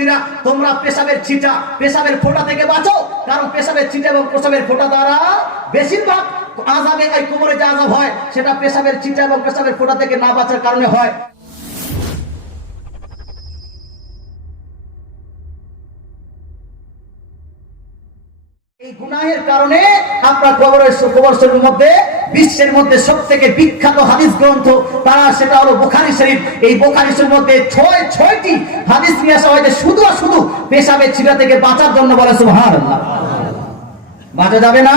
উম্মতিরা তোমরা পেশাবের ছিটা পেশাবের ফোঁটা থেকে বাঁচো, কারণ পেশাবের ছিটা এবং পেশাবের ফোঁটা দ্বারা বেশিরভাগ আযাবে এই কবরে যে আযাব হয় সেটা পেশাবের ছিটা এবং পেশাবের ফোঁটা থেকে না বাঁচার কারণে হয়। এই গুনাহের কারণে আপনার কবর শরীফের মধ্যে বিশ্বের মধ্যে সবথেকে বিখ্যাত হাদিস গ্রন্থ তারা সেটা হলো বুখারী শরীফ। এই বুখারী শরীফের মধ্যে ছয়টি হাদিস নিয়ে আসা হয়েছে শুধু আর শুধু পেশাবের ছিটা থেকে বাঁচার জন্য। বলে সুবহানাল্লাহ। বাঁচা যাবে না।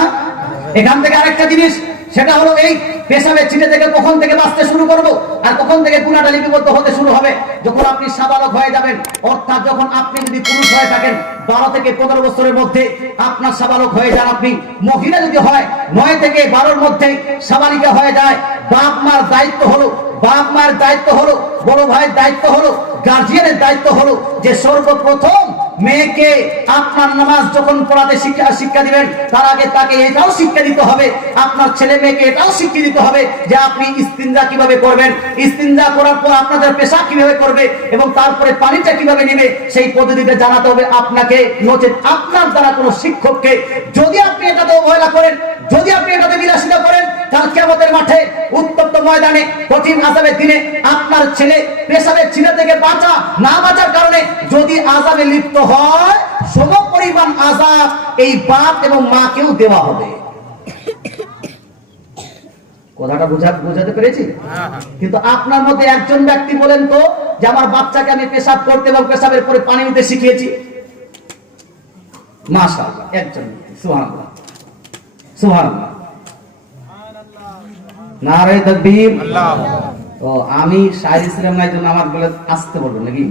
এখান থেকে আরেকটা জিনিস, সেটা হলো এই পেশাবের ছিটা থেকে কখন থেকে বাঁচতে শুরু করব আর কখন থেকে গুনাহটা লিপিবদ্ধ হতে শুরু হবে? যখন আপনি সাবালক হয়ে যাবেন, অর্থাৎ যখন আপনি যদি পুরুষ হয়ে থাকেন 12 থেকে 15 বছরের মধ্যে আপনার সাবালক হয়ে যান আপনি, মহিলা যদি হয় 9 থেকে 12-র মধ্যে সাবালিকা হয়ে যায়, বাপ মার দায়িত্ব হলো বড় ভাইয়ের দায়িত্ব হলো, গার্জিয়ানের দায়িত্ব হলো যে সর্বপ্রথম মেয়েকে আপনার নামাজ যখন পড়াতে শিক্ষা দিবেন তার আগে তাকে এটাও শিক্ষা দিতে হবে, আপনার ছেলে মেয়েকে এটাও শিক্ষা দিতে হবে যে আপনি ইস্তিনজা কিভাবে করবেন, ইস্তিনজা করার পর আপনাদের পেশাব কিভাবে করবে এবং তারপরে পানিটা কিভাবে নেবে সেই পদ্ধতিতে জানাতে হবে আপনাকে, নচেত আপনার দ্বারা কোনো শিক্ষককে যদি আপনি এটাতে অবহেলা করেন, যদি আপনি এটাতে বিলাসিতা করেন, কাল কিয়ামতের মাঠে উত্তপ্ত ময়দানে কঠিন আযাবের দিনে আপনার ছেলে পেশাবের ছিটা থেকে না বাঁচার কারণে যদি আযাবে লিপ্ত হয়, সমপরিমাণ আযাব এই বাপ এবং মাকেও দেওয়া হবে। কথাটা বোঝাতে পেরেছি? কিন্তু আপনার মধ্যে একজন ব্যক্তি বলেন তো যে আমার বাচ্চাকে আমি পেশাব করতে এবং পেশাবের পরে পানি নিতে শিখিয়েছি। মাশাআল্লাহ, একজন। সুবহানাল্লাহ, সুবহানাল্লাহ, নারে তাকবীর। তো আমি শাহিদ ইসলাম নাই জন্য আমার বলে আসতে বলবো নাকি?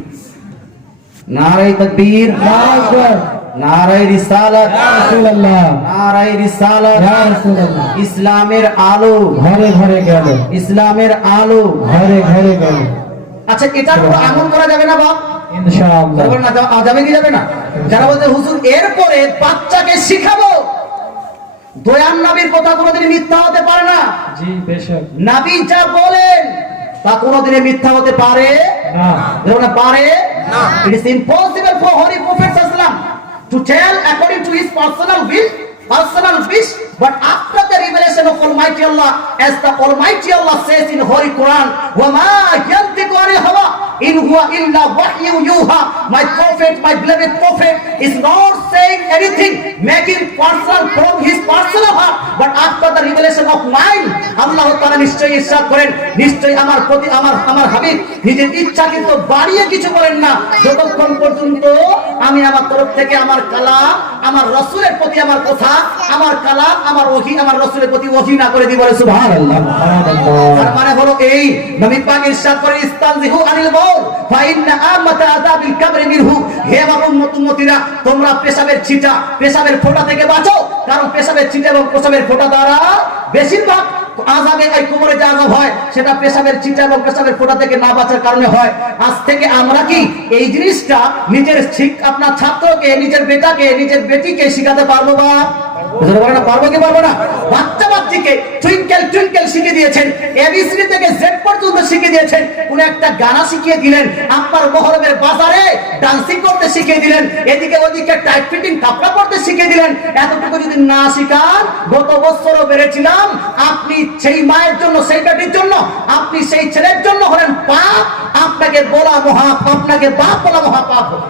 নারে তাকবীর, নারে রিসালাত, ইয়া রাসূলুল্লাহ, নারে রিসালাত, ইয়া রাসূলুল্লাহ। ইসলামের আলো ঘরে ঘরে গেল, ইসলামের আলো ঘরে ঘরে গেল। আচ্ছা, এটার উপর আমল করা যাবে না বাপ? ইনশাআল্লাহ। বলবেন না যাবে কি যাবে না? যারা বলতে হুজুর এরপরে বাচ্চাকে শিখাবো, দয়ান নবীর কথা কোনোদিন মিথ্যা হতে পারে না। জি বেশক। নবী যা বলেন তা কোনোদিন মিথ্যা হতে পারে না। পারে না। It is impossible for Holy Prophet sallallahu to tell according to his personal wish, but after the revelation of Almighty Allah, as the Almighty Allah says in Holy Quran, وَمَا يَنْطِقُ عَنِ الْهَوَىٰ إِنْ هُوَ إِلَّا وَحْيٌ يُوحَىٰ. My prophet, my beloved prophet is not saying anything making personal from his personal heart, but after the revelation of mine, আল্লাহ তাআলা নিশ্চয়ই ইরশাদ করেন, নিশ্চয়ই আমার প্রতি আমার হাবিব নিজের ইচ্ছা কিন্তু বাড়িয়ে কিছু বলেন না, যতক্ষণ পর্যন্ত আমি আমার তরফ থেকে আমার কালাম আমার রাসূলের প্রতি আমার কথা, আমার কালাম আমার ওহী আমার রাসূলের প্রতি ওহী না করে দিব। সুবহানাল্লাহ। তার মানে হলো এই নবী পাক ইরশাদ করেন, ইস্তানজিহু আনিল বাউল ফা ইন্না আমাতা আযাবিল কবরি মিনহু। হে আমার উম্মতিরা তোমরা পেশাবের ছিটা পেশাবের ফোঁটা থেকে বাঁচো, কারণ পেশাবের ছিটা এবং পেশাবের ফোঁটা দ্বারা বেশিরভাগ আযাবে এই কবরে যে আযাব হয় সেটা পেশাবের ছিটা এবং পেশাবের ফোঁটা থেকে না বাঁচার কারণে হয়। আজ থেকে আমরা কি এই জিনিসটা নিজের আপনার ছাত্রকে, নিজের বেটাকে, নিজের বেটিকে শিখাতে পারবো বা পারবো কি পারবো না? বাচ্চা বাচ্চিকে টুইঙ্কেল টুইঙ্কেল শিখিয়ে দিয়েছেন, এবিসিডি থেকে জেড পর্যন্ত শিখিয়ে দিয়েছেন, কোন একটা গানা শিখিয়ে দিলেন, আপনার মহরমের বাজারে ডান্সিং করতে শিখিয়ে দিলেন, এদিকে ওদিকে টাইট ফিটিং কাপড়া পরতে শিখিয়ে দিলেন। এতটুকু যদি না শিখান, গত বছরও বেড়েছিলাম, আপনি সেই মায়ের জন্য, সেই বেটির জন্য, আপনি সেই ছেলের জন্য হলেন পাপ, আপনাকে বলা মহাপাপ, আপনাকে বাপ বলা মহাপাপ হবে।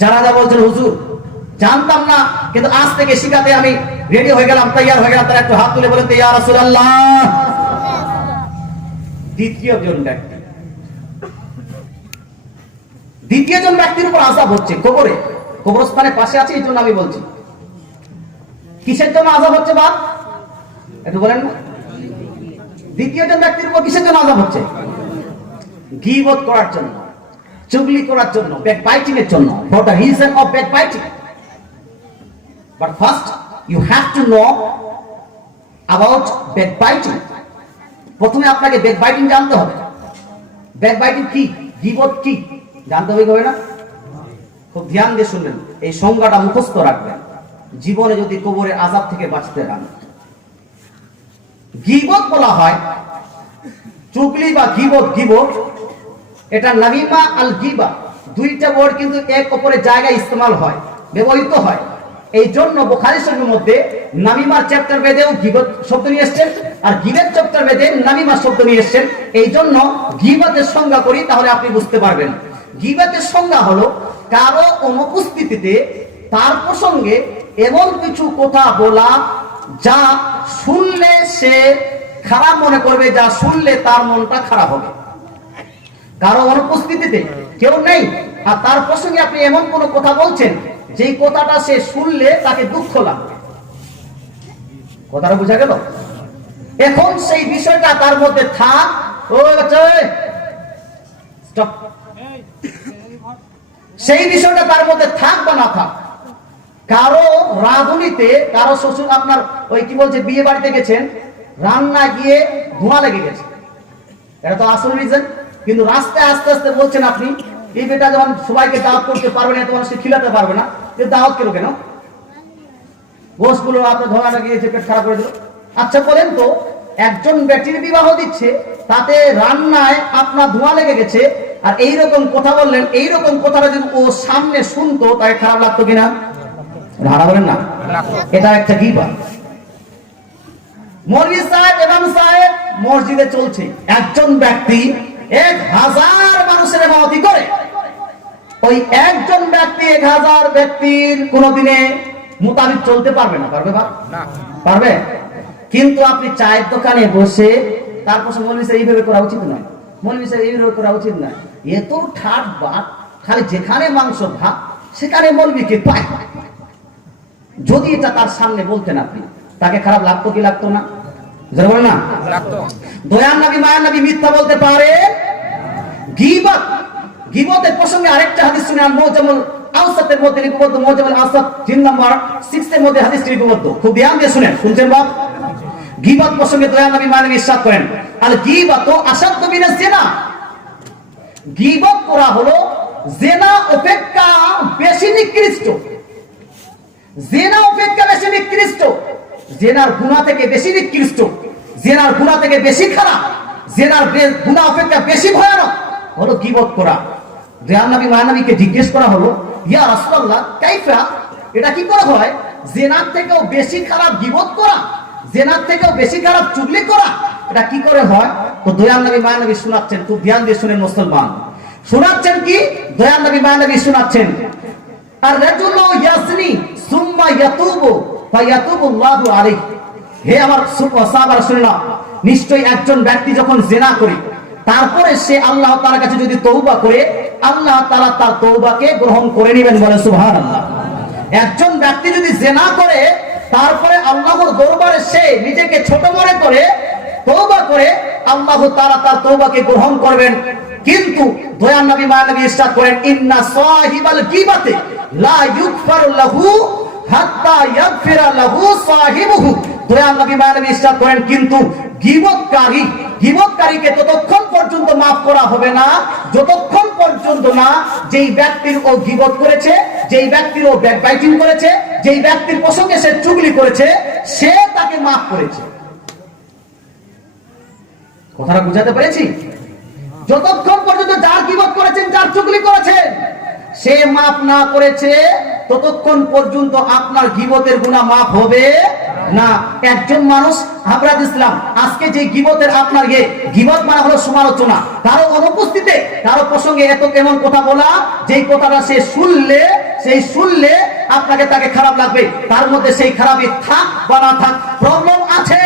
যারা যা বলছেন হুজুর জানতাম না, কিন্তু আজ থেকে শিখাতে আমি রেডি হয়ে গেলাম, তৈয়ার হয়ে গেলাম, তারা একটু হাত তুলে বলেন তো ইয়া রাসূলুল্লাহ। দ্বিতীয়জন ব্যক্তির উপর আযাব হচ্ছে কবরে, কবরস্থানের পাশে আছে, এই জন্য আমি বলছি। কিসের জন্য আযাব হচ্ছে বাপ একটু বলেন না? দ্বিতীয়জন ব্যক্তির উপর কিসের জন্য আযাব হচ্ছে? গীবত করার জন্য, চুগলি করার জন্য, ব্যাকবাইটিং এর জন্য, for the reason of backbiting. But first you have to know about backbiting. প্রথমে আপনাকে backbiting জানতে হবে। backbiting কি, গীবত কি জানতে হবে না? খুব ধ্যান দিয়ে শুনবেন, এই সংজ্ঞাটা মুখস্থ রাখবেন, জীবনে যদি কবরের আযাব থেকে বাঁচতে চান। গীবত বলা হয়, চুগলি বা গীবত এটা নামিমা আল গিবা, দুইটা ওয়ার্ড কিন্তু এক অপরের জায়গায় ইস্তেমাল হয়, ব্যবহৃত হয়। এই জন্য বুখারী শরীফের মধ্যে নামিমার চ্যাপ্টার বেদেও গীবত শব্দ নিয়ে এসেছেন, আর গীবত চ্যাপ্টার বেদে নামিমা শব্দ নিয়ে এসেছেন। এই জন্য গীবতের সংজ্ঞা করি, তাহলে আপনি বুঝতে পারবেন। গীবতের সংজ্ঞা হলো কারো অনুপস্থিতিতে তার প্রসঙ্গে এমন কিছু কথা বলা যা শুনলে সে খারাপ মনে করবে, যা শুনলে তার মনটা খারাপ হবে। কারো অনুপস্থিতিতে কেউ নেই, আর তার প্রসঙ্গে আপনি এমন কোন কথা বলছেন যেই কথাটা সে শুনলে তাকে দুঃখ লাগবে। কথাটা বোঝা গেল? এখন সেই বিষয়টা তার মধ্যে থাক, সেই বিষয়টা তার মধ্যে থাক বা না থাক। কারো রাঁধুনিতে, কারো শ্বশুর আপনার ওই কি বলছে বিয়ে বাড়িতে গেছেন, রান্না গিয়ে ধোঁয়া লেগে গেছে, এটা তো আসল রিজন। কিন্তু রাস্তায় আস্তে আস্তে বলছেন আপনি, এই বেটা যখন সবাইকে দাওয়াত করতে পারবে না, তোমার সে খিলাতে পারবে না, দাওয়াত কেন কেন? গোশগুলো আপনার ধোঁয়া লাগিয়েছে, পেট খারাপ করে দিল। আচ্ছা বলেন তো, একজন বেটির বিবাহ দিচ্ছে, তাতে রান্নায় আপনার ধোঁয়া লেগে গেছে, আর এইরকম কথা বললেন, এইরকম কথাটা যদি ও সামনে শুনতো তাকে খারাপ লাগতো কিনা? ধারা বলেন না, এটা একটা গীবত। মৌলভী সাহেব, ইমাম সাহেব মসজিদে চলছে, একজন ব্যক্তি 1000 মানুষের ইমামতি করে। ওই একজন ব্যক্তি 1000 ব্যক্তির কোনদিনে মোতাবিক চলতে পারবে না, পারবে না? পারবে। কিন্তু আপনি চায়ের দোকানে বসে তারপর মৌলভী সাহেব এইভাবে করা উচিত নয়, মৌলভী সাহেব এইভাবে করা উচিত নয়, এত ঠাট বাট, খালি যেখানে মাংস ভাত সেখানে মৌলভীকে পায়। যদি এটা তার সামনে বলতেন আপনি, তাকে খারাপ লাগতো কি লাগতো না? বলেন না, দয়ার নবী মায়ার নবী মিথ্যা বলতে পারে? গীবত, গীবতের প্রসঙ্গে আরেকটা হাদিস শুনে, মুজামুল আওসাতের মধ্যে লিপিবদ্ধ, মুজামুল আওসাত 3 নম্বর 6 এর মধ্যে হাদিসটি লিপিবদ্ধ, খুব ধ্যান দিয়ে শুনেন। শুনছেন বাপ? গীবত প্রসঙ্গে দয়ার নবী মায়ার নবী ইরশাদ করেন, আল গীবাতু আশাদ্দু মিনাজ জিনা। গীবত করা হলো জিনা অপেক্ষা বেশি নিকৃষ্ট। জিনা অপেক্ষা বেশি নিকৃষ্ট, জেনার গুনাহ থেকে বেশি নিকৃষ্ট, জেনার গুনাহ থেকে বেশি খারাপ, জেনার গুনাহ অপেক্ষা বেশি ভয়ানক হলো গীবত করা। দয়ার নবী মায়ার নবীকে জিজ্ঞেস করা হলো, ইয়া রাসূলুল্লাহ কাইফা, এটা কি করে হয়? জেনার থেকেও বেশি খারাপ গীবত করা, জেনার থেকেও বেশি খারাপ চুগলি করা, এটা কি করে হয়? তো দয়ার নবী মায়ার নবী শোনাচ্ছেন, খুব ধ্যান দিয়ে শুনেন মুসলমান। শোনাচ্ছেন কি? দয়ার নবী মায়ার নবী শোনাচ্ছেন, আর রাজুলু ইয়াসনি সুম্মা ইয়াতুবু ফায়াতুবুল্লাহু আলাইহি। হে আমার সাহাবারা শুনে নাও, নিশ্চয়ই একজন ব্যক্তি যখন জিনা করে তারপরে সে আল্লাহ তাআলার কাছে যদি তওবা করে, আল্লাহ তাআলা তার তওবাকে গ্রহণ করে নেবেন, বলে সুবহানাল্লাহ। একজন ব্যক্তি যদি জিনা করে তারপরে আল্লাহর দরবারে সে নিজেকে ছোট মনে করে তওবা করে, আল্লাহ তাআলা তার তওবাকে গ্রহণ করবেন। কিন্তু দয়ার নবী মায়ার নবী ইরশাদ করেন, ইন্না সাহিবাল গীবাতি লা ইগফারু লাহু হাত্তা ইয়াগফিরা লাহু সাহিবুহু। দয়ার নবী মায়ার নবী ইরশাদ করেন, কিন্তু গীবতকারীকে ততক্ষণ পর্যন্ত মাফ করা হবে না যতক্ষণ পর্যন্ত না যেই ব্যক্তির ও গীবত করেছে, যেই ব্যক্তির ও ব্যাকবাইটিং করেছে, যেই ব্যক্তির প্রসঙ্গে সে চুগলি করেছে, সে তাকে মাফ করেছে। কথাটা বুঝাতে পেরেছি? যতক্ষণ পর্যন্ত যার গীবত করেছেন, যার চুগলি করেছেন, সে মাফ না করেছে, ততক্ষণ পর্যন্ত আপনার গীবতের গুনাহ মাফ হবে না। একজন মানুষ হাবরাত ইসলাম আজকে যে গীবতের আপনার গীবত মানে হলো সমালোচনা, কারো অনুপস্থিতিতে কারো প্রসঙ্গে এত কেমন কথা বলা, যেই কথাটা সে শুনলে আপনাকে তাকে খারাপ লাগবে, তার মধ্যে সেই খারাপই থাক বা না থাক, প্রবলেম আছে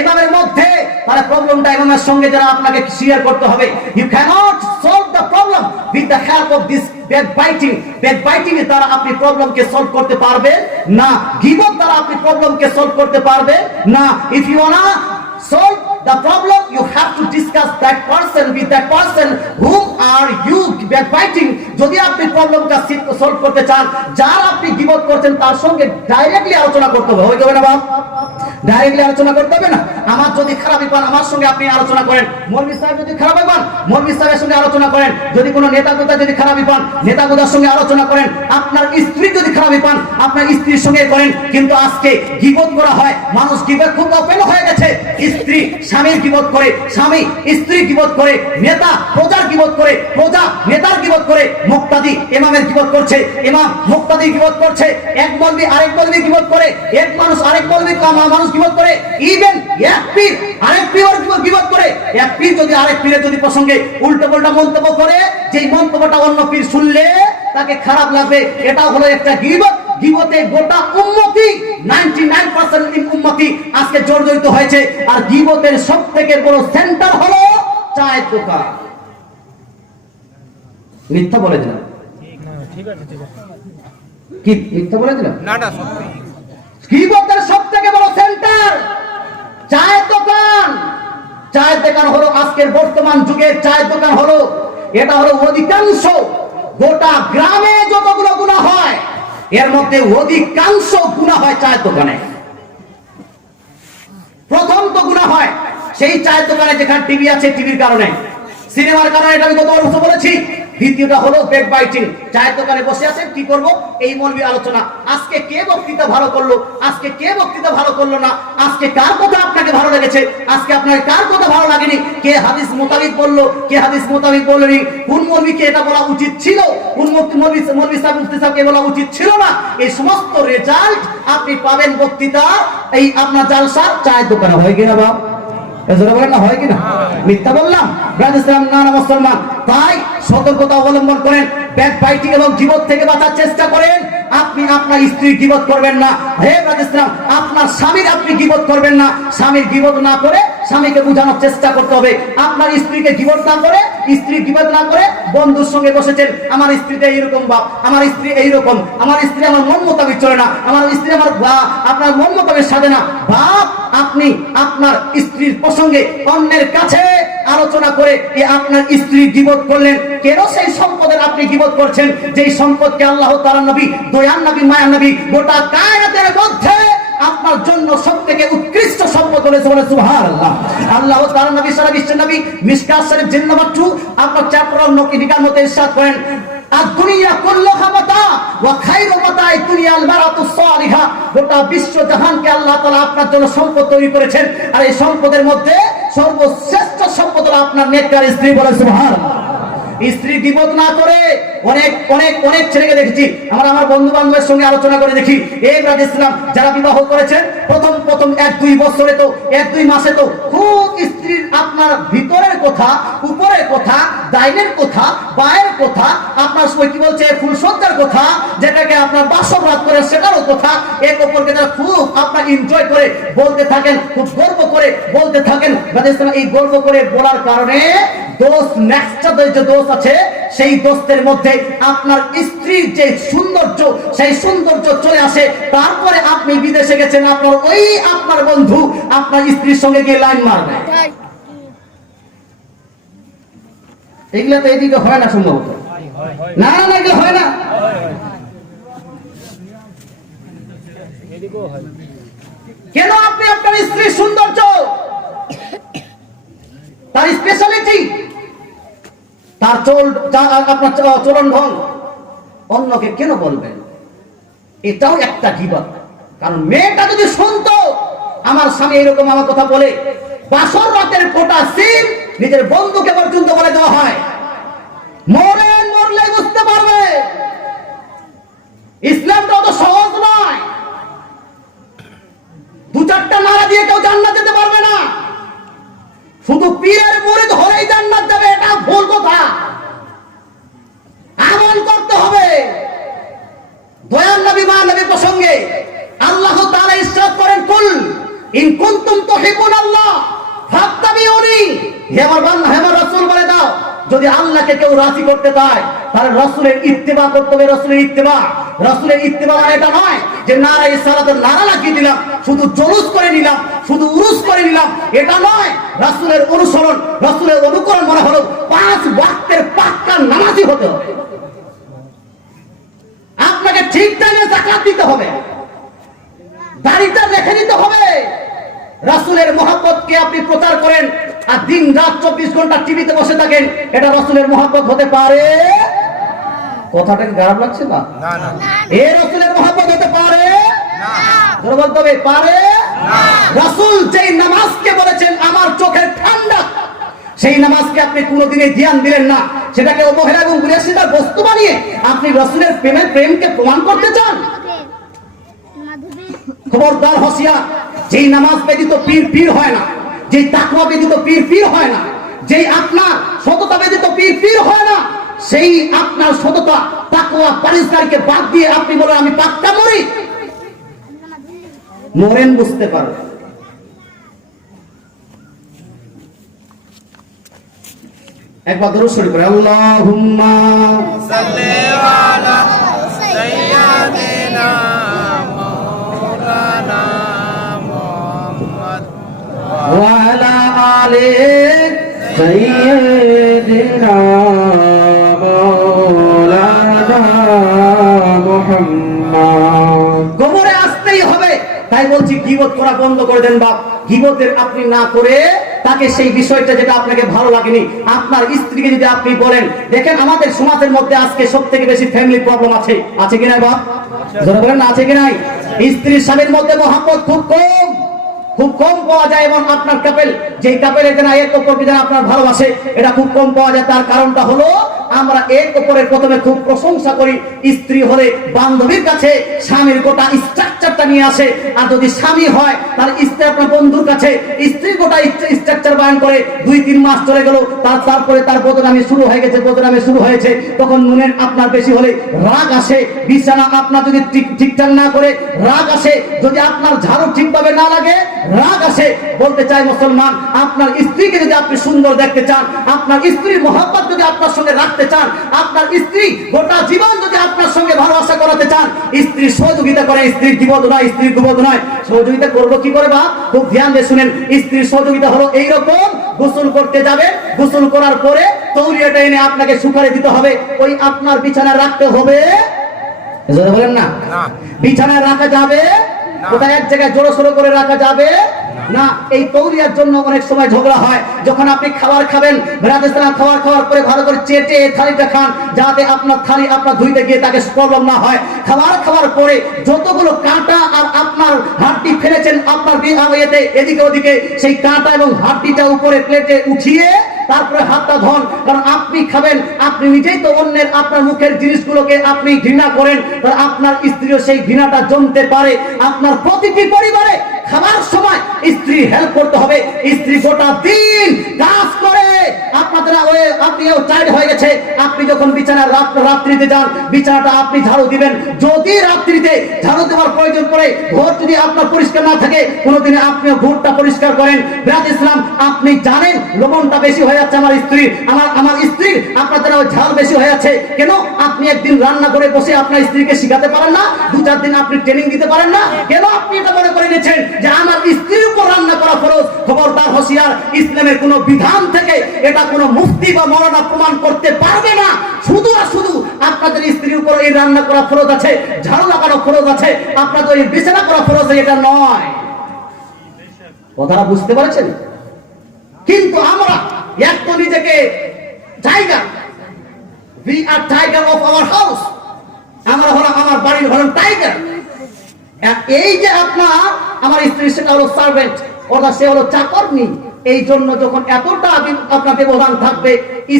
ইমামের মধ্যে, তাহলে প্রবলেমটা ইমামের সঙ্গে যারা আপনাকে শেয়ার করতে হবে। You cannot solve the problem with the help of this backbiting. Backbiting এর দ্বারা আপনি প্রবলেমকে সলভ করতে পারবেন না, গীবত দ্বারা আপনি প্রবলেমকে সলভ করতে পারবেন না। If you wanna solve the problem, you have to discuss that person with that person whom are you backbiting. যদি আপনি প্রবলেমটা সলভ করতে চান, যার আপনি গীবত করছেন তার সঙ্গে ডাইরেক্টলি আলোচনা করতে হবে, হবে না বাপ? ডাইরেক্টলি আলোচনা করতে হবে না। আমার যদি খারাপই পান আমার সঙ্গে আপনি আলোচনা করেন, মৌলভী সাহেব যদি খারাপই পান মৌলভী সাহেবের সঙ্গে আলোচনা করেন, যদি কোনো নেতা গোতা যদি খারাপই পান নেতা গোতার সঙ্গে আলোচনা করেন, আপনার স্ত্রী যদি খারাপই পান আপনার স্ত্রীর সঙ্গে করেন। কিন্তু আজকে গীবত করা হয়, মানুষ গীবত খুব ওপেন হয়ে গেছে। স্ত্রী স্বামীর গীবত করে, স্বামী স্ত্রীর গীবত করে, নেতা প্রজার গীবত করে, প্রজা নেতার গীবত করে, মুক্তাদি ইমামের গীবত করছে, ইমাম মুক্তাদির গীবত করছে, এক মৌলভী আরেক মৌলভীর গীবত করে, এক মানুষ আরেক মৌলভীর মানুষ গীবত করে, ইভেন এক পীর আরেক পীরের গীবত করে। এক পীর যদি আরেক পীরের যদি প্রসঙ্গে উল্টো পাল্টা মন্তব্য করে, যেই মন্তব্যটা অন্য পীর শুনলে তাকে খারাপ লাগবে, এটা হলো একটা গীবত। গীবতে গোটা উম্মতি 99% উম্মতি আজকে জর্জরিত হয়েছে। আর গীবতের সবথেকে বড় সেন্টার হলো চায়ের দোকান। মিথ্যা বলে দিলাম? কি মিথ্যা বলে দিলাম? না না, সত্যি। গীবতের সবথেকে বড় সেন্টার চায়ের দোকান। চায়ের দোকান হলো আজকের বর্তমান যুগের চায়ের দোকান হলো, এটা হলো অধিকাংশ গোটা গ্রামে যতগুলো গুনাহ হয় এর মধ্যে অধিকাংশ গুনাহ হয় চায়ের দোকানে। প্রথম তো গুনাহ হয় সেই চায়ের দোকানে, যেখানে টিভি আছে টিভির কারণে, সিনেমার কারণে, এটা আমি গতবার বলেছি। দ্বিতীয়টা হলো বেক বাইটিং, চায়ের দোকানে বসে আছেন কি করব এই মৌলবী আলোচনা, আজকে কে বক্তৃতা ভালো করলো, আজকে কে বক্তৃতা ভালো করলো না, আজকে কার কথা আপনাকে ভালো লেগেছে, আজকে আপনাকে কার কথা ভালো লাগেনি, কে হাদিস মোতাবিক বললো, কে হাদিস মোতাবিক বললেনি, কোন মৌলবীকে এটা বলা উচিত ছিল, কোন মৌলবী সাহেব মুফতি সাহেবকে বলা উচিত ছিল না, এই সমস্ত রেজাল্ট আপনি পাবেন বক্তৃতা এই আপনার জালসার চায়ের দোকানে। হয় কিনা বাপ? হয় কিনা? মিথ্যা বললাম? না মুসলমান, তাই সতর্কতা অবলম্বন করেন, ব্যাক বাইটিং এবং গীবত থেকে বাঁচার চেষ্টা করেন। আপনি আপনার স্ত্রীর গীবত করবেন না। হে ইসলাম, আপনার স্বামীর আপনি গীবত করবেন না। স্বামীর গীবত না করে স্বামীকে বোঝানোর চেষ্টা করতে হবে। আপনার স্ত্রীকে গীবত না করে, স্ত্রী গীবত না করে, বন্ধুর সঙ্গে বসেছেন, আমার স্ত্রীটা এইরকম বাপ, আমার স্ত্রী এইরকম, আমার স্ত্রী আমার মন মোতাবেক চলে না, আমার স্ত্রী আমার আপনার মন মোতাবেক সাজে না। বাপ, আপনি আপনার স্ত্রীর প্রসঙ্গে অন্যের কাছে আলোচনা করে আপনার স্ত্রী গীবত করলেন। কেন সেই সম্পদের আপনি গীবত করছেন যেই সম্পদকে আল্লাহ তাআলা নবী, দয়ার নবী, মায়ার নবী গোটা কায়নাতের মধ্যে আপনার জন্য সবথেকে উৎকৃষ্ট সম্পদ বলেছে, বলে সুবহানাল্লাহ। আল্লাহ তাআলা নবী সারা বিশ্বের নবী মিশকাত শরীফ জিল্দ নাম্বার 2 আপনার চ্যাপ্টার নকিবিকার মধ্যে ইরশাদ করেন, আদ-দুনিয়া কুল্লুহা মাতা ওয়া খায়রু মাতা'i দুনিয়াল মারাতু সালিহা। গোটা বিশ্ব জাহানকে আল্লাহ তাআলা আপনার জন্য সম্পদ তৈরি করেছেন, আর এই সম্পদের মধ্যে সর্বশ্রেষ্ঠ সম্পদ হলো আপনার নেককার স্ত্রী, বলে সুবহানাল্লাহ। স্ত্রী গীবত না করে অনেক অনেক অনেক ছেলেকে দেখেছি, আমার বন্ধু বান্ধবের সঙ্গে আলোচনা করে দেখি, এই ইসলাম যারা বিবাহ করেছেন প্রথম 1-2 বছরে তো 1-2 মাসে তো খুব স্ত্রীর আপনার ভিতরের কথা, উপরের কথা, ডাইনের কথা, বায়ের কথা, আপনার কি বলছে ফুলসজ্জার কথা, যেটাকে আপনার বাসর রাত করে সেটারও কথা, এক অপরকে তারা খুব আপনার এনজয় করে বলতে থাকেন, খুব গর্ব করে বলতে থাকেন। এই গর্ব করে বলার কারণে দোষ, নেক্সট যে দোষ আছে সেই দোষের মধ্যে আপনার স্ত্রীর যে সৌন্দর্য, সেই সৌন্দর্য চলে আসে। তারপরে আপনি বিদেশে গেছেন, আপনার ওই আপনার বন্ধু আপনার স্ত্রীর সঙ্গে গিয়ে লাইন মারবে। এগুলা তো এদিকে হয় না সম্ভবত, না না এগুলো হয় না। কেন? আপনি আপনার স্ত্রীর সৌন্দর্য, তার স্পেশালিটি, তার আপনার চলন ঢং অন্যকে কেন বলবেন? এটাও একটা গীবত। কারণ মেয়েটা যদি শুনতো আমার স্বামী এরকম আমার কথা বলে, বাসর রাতের কোটা সিন নিজের বন্ধুকে পর্যন্ত বলে দেওয়া হয়, মরলে বুঝতে পারবে ইসলামটা অত সহজ নয়। 2-4টা নারা দিয়ে কেউ জান্নাত যেতে পারবে না। শুধু পীরের মুরিদ হলেই জান্নাত যাবে, এটা ভুল কথা। আমল করতে হবে। দয়ার নবী, মা নবী প্রসঙ্গে আল্লাহ তাআলা ইরশাদ করেন, কুল ইন কুনতুম তুহিব্বুনাল্লাহ ফাত্তাবিউনি। হে আমার বান্দা, হে আমার রাসূল বলে দাও, যদি আল্লাহকে কেউ রাজি করতে চায় তাহলে রাসূলের ইত্তেবা করতে হবে। রাসূলের ইত্তেবা মানে এটা নয় যে নারা ইসালাতের নারা লাগিয়ে দিলাম, শুধু জলুস করে নিলাম, শুধু উরুস করে নিলাম, এটা নয়। রাসূলের অনুসরণ, রাসূলের অনুকরণ মনে হলো 5 ওয়াক্তের পাক্কা নামাজি হতে হবে। আপনাকে ঠিক টাইমে যাকাত দিতে হবে, দাড়িটা রেখে দিতে হবে, রাসূলের মহব্বতকে আপনি প্রচার করেন আর দিন রাত 24 ঘন্টা টিভিতে বসে থাকেন, এটা রাসূলের মহব্বত হতে পারে? কথাটা কি খারাপ লাগছে না? না না এ রাসূলের মহব্বত হতে পারে না ধরে বলতে হবে পারে না রাসূল যেই নামাজকে বলেছেন আমার চোখের ঠান্ডা, সেই নামাজকে আপনি কোনোদিনই ধ্যান দিলেন না, সেটাকে অবহেলা এবং বিলাসিতার বস্তু বানিয়ে আপনি রাসূলের প্রেমকে প্রমাণ করতে চান। খবরদার হুঁশিয়ার, যেই নামাজ ব্যতীত পীর পীর হয় না, যেই তাকওয়া ব্যতীত পীর পীর হয় না, যেই আপনার সততা ব্যতীত পীর পীর হয় না, সেই আপনার সততা তাকওয়া পরিষ্কারকে বাদ দিয়ে আপনি বলেন আমি পাক্কা মরি, মরেন বুঝতে পারবেন। একবার দরুদ শরীফ পড়ে আল্লাহুম্মা সাল্লি আলা সাইয়্যিদিনা মাওলানা মুহাম্মদ ওয়া আলা আলি সাইয়্যিদিনা মাওলানা মুহাম্মদ। গোবরে আসতেই হবে, তাই বলছি গীবত করা বন্ধ করে দেন বাপ। গীবতের আপনি না করে তাকে সেই বিষয়টা যেটা আপনাকে ভালো লাগেনি, আপনার স্ত্রীকে যদি আপনি বলেন, দেখেন আমাদের সমাজের মধ্যে আজকে সবথেকে বেশি ফ্যামিলি প্রবলেম আছে, আছে কি নাই বাপ? যারা বলেন আছে কি নাই? স্ত্রীর স্বামীর মধ্যে মহব্বত খুব কম পাওয়া যায়, এবং আপনার কাপেল যেই কাপেলের জন্য এক অপরকে যেন আপনার ভালোবাসে, এটা খুব কম পাওয়া যায়। তার কারণটা হলো আমরা এক অপরের প্রথমে খুব প্রশংসা করি, স্ত্রী হলে বান্ধবীর কাছে স্বামীর গোটা স্ট্রাকচারটা নিয়ে আসে, আর যদি স্বামী হয় তার স্ত্রী আপনার বন্ধুর কাছে স্ত্রীর গোটা স্ট্রাকচার বয়ান করে। 2-3 মাস চলে গেল, তারপরে তার বদনামি শুরু হয়ে গেছে, বদনামি শুরু হয়েছে, তখন নুনের আপনার বেশি হলে রাগ আসে, বিছানা আপনার যদি ঠিকঠাক না করে রাগ আসে, যদি আপনার ঝাড়ু ঠিকভাবে না লাগে রাগ আসে। বলতে চাই মুসলমান, আপনার স্ত্রীকে যদি আপনি সুন্দর দেখতে চান, আপনার স্ত্রীর মহব্বত যদি আপনার সঙ্গে রাখতে চান, আপনার স্ত্রী গোটা জীবন যদি আপনার সঙ্গে ভালোবাসা করাতে চান, স্ত্রীর সহযোগিতা করে, স্ত্রীর জীবন নয়, স্ত্রীর যুবক নয়। সহযোগিতা করবো কি করে বা? খুব ধ্যান দিয়ে শুনেন। স্ত্রীর সহযোগিতা হলো এইরকম, গোসল করতে যাবে, গোসল করার পরে তৌলিয়াটা এনে আপনাকে শুকারে দিতে হবে, ওই আপনার বিছানায় রাখতে হবে। বলেন না, বিছানায় রাখা যাবে, ওটা এক জায়গায় জোড়ো সড়ো করে রাখা যাবে না। এই তৌলিয়ার জন্য অনেক সময় ঝগড়া হয়। যখন আপনি খাবার খাবেন, খাবার খাওয়ার পরে ভালো করে চেটে থালিটা খান, যাতে আপনার থালি আপনার ধুইতে গিয়ে তাকে প্রবলেম না হয়। খাবার খাওয়ার পরে যতগুলো কাঁটা আর আপনার হাড্ডি ফেলেছেন আপনার এদিকে ওদিকে, সেই কাঁটা এবং হাড্ডিটা উপরে প্লেটে উঠিয়ে তারপরে হাতটা ধন, কারণ আপনি খাবেন, আপনি নিজেই তো অন্যের আপনার মুখের জিনিসগুলোকে আপনি ঘৃণা করেন, আপনার স্ত্রীও সেই ঘৃণাটা জমতে পারে। আপনার প্রতিটি পরিবারে খাবার সময় স্ত্রী হেল্প করতে হবে। স্ত্রী গোটা দিন কাজ করে, আপনাদের আপনিও টায়ার্ড হয়ে গেছে, আপনি যখন বিছানার রাত্রিতে যান, বিছানাটা আপনি ঝাড়ু দিবেন। যদি রাত্রিতে ঝাড়ু দেওয়ার প্রয়োজন পড়ে, ঘর যদি আপনার পরিষ্কার না থাকে, কোনোদিনে আপনিও ঘরটা পরিষ্কার করেন। বিরাদ ইসলাম, আপনি জানেন লবণটা বেশি হয়ে যাচ্ছে আমার স্ত্রীর, আমার স্ত্রীর আপনাদের ঝাল বেশি হয়ে যাচ্ছে কেন? আপনি একদিন রান্না করে বসে আপনার স্ত্রীকে শিখাতে পারেন না? 2-4 দিন আপনি ট্রেনিং দিতে পারেন না কেন? আপনি এটা মনে করে নিয়েছেন যে আমার স্ত্রীর উপর রান্না করা ফরজ। খবরদার হুঁশিয়ার, ইসলামের কোন বিধান থেকে এটা কোনো মুফতি বা মাওলানা প্রমাণ করতে পারবে না। শুধু আর শুধু আপনাদের স্ত্রীর উপর এই রান্না করা ফরজ আছে, ঝাড়ু লাগানো ফরজ আছে, আপনাদের এই বিছানা করা ফরজ আছে, এটা নয়। কথাটা বুঝতে পারছেন? কিন্তু আমরা এক তো নিজেকে tiger, we are tiger of our house, আমরা হলাম আমার বাড়ির হলাম টাইগার। এই যে আপনার আমার স্ত্রী, সেটা হলো সার্ভেন্ট, অর্থাৎ সে হলো চাকরনি। এই জন্য যখন এতটা আপনার ব্যবধান থাকবে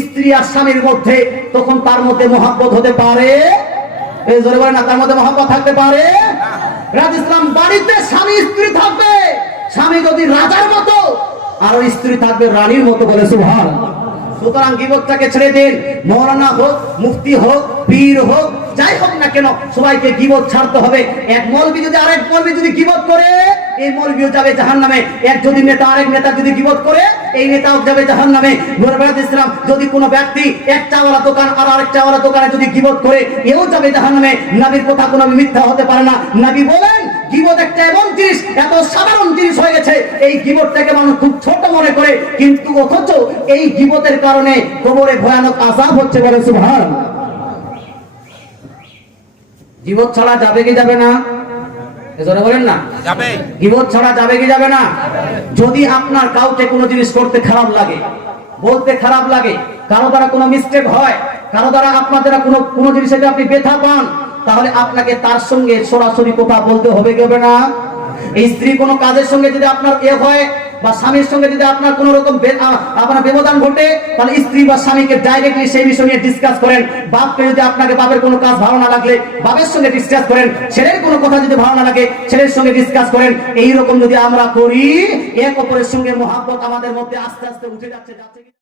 স্ত্রী আর স্বামীর মধ্যে, তখন তার মধ্যে মহব্বত হতে পারে? এই জোরে বলেন না, তার মধ্যে মহব্বত থাকতে পারে? রাজ ইসলাম, বাড়িতে স্বামী স্ত্রী থাকবে, স্বামী যদি রাজার মতো আর স্ত্রী থাকবে রানীর মতো, বলে সুবহানাল্লাহ। সুতরাং গীবতটাকে ছেড়ে দিন। মৌলানা হোক, মুফতি হোক, পীর হোক, যাই হোক না কেন, সবাইকে গীবত ছাড়তে হবে। এক মৌলবি যদি আরেক মৌলবি যদি গীবত করে, এই মৌলবিও যাবে জাহান্নামে। এক যদি নেতা আরেক নেতা যদি গীবত করে, এই নেতাও যাবে জাহান্নামে। ইসলাম, যদি কোনো ব্যক্তি এক চাওয়ালা দোকান আর আরেক চাওয়ালা দোকানে যদি গীবত করে, এও যাবে জাহান্নামে। নবীর কথা কোনো মিথ্যা হতে পারে না। নবী বলেন গীবত একটা এমন জিনিস, এত সাধারণ জিনিস হয়ে গেছে, এই গীবতটাকে মানুষ খুব ছোট মনে করে, কিন্তু অথচ এই গীবতের কারণে কবরে ভয়ানক আযাব হচ্ছে, বলে সুবহানাল্লাহ। গীবত ছাড়া যাবে কি যাবে না? জোরে বলেন না, যাবে। গীবত ছাড়া যাবে কি যাবে না? যদি আপনার কাউকে কোনো জিনিস করতে খারাপ লাগে, বলতে খারাপ লাগে, কারো দ্বারা কোনো মিস্টেক হয়, কারো দ্বারা আপনার দ্বারা কোনো জিনিসে যদি আপনি ব্যথা পান, তাহলে আপনাকে তার সঙ্গে সরাসরি কথা বলতে হবে কি হবে না? এই স্ত্রী কোনো কাজের সঙ্গে যদি আপনার হয় বা স্বামীর সঙ্গে যদি আপনার কোন রকম আপনার ব্যবধান ঘটে, তাহলে স্ত্রী বা স্বামীকে ডাইরেক্টলি সেই বিষয় নিয়ে ডিসকাস করেন। বাপকে যদি আপনাকে বাপের কোনো কাজ ভালো না লাগলে বাপের সঙ্গে ডিসকাস করেন, ছেলের কোনো কথা যদি ভালো না লাগে ছেলের সঙ্গে ডিসকাস করেন। এই রকম যদি আমরা করি, এক অপরের সঙ্গে মহব্বত আমাদের মধ্যে আস্তে আস্তে উঠে যাচ্ছে।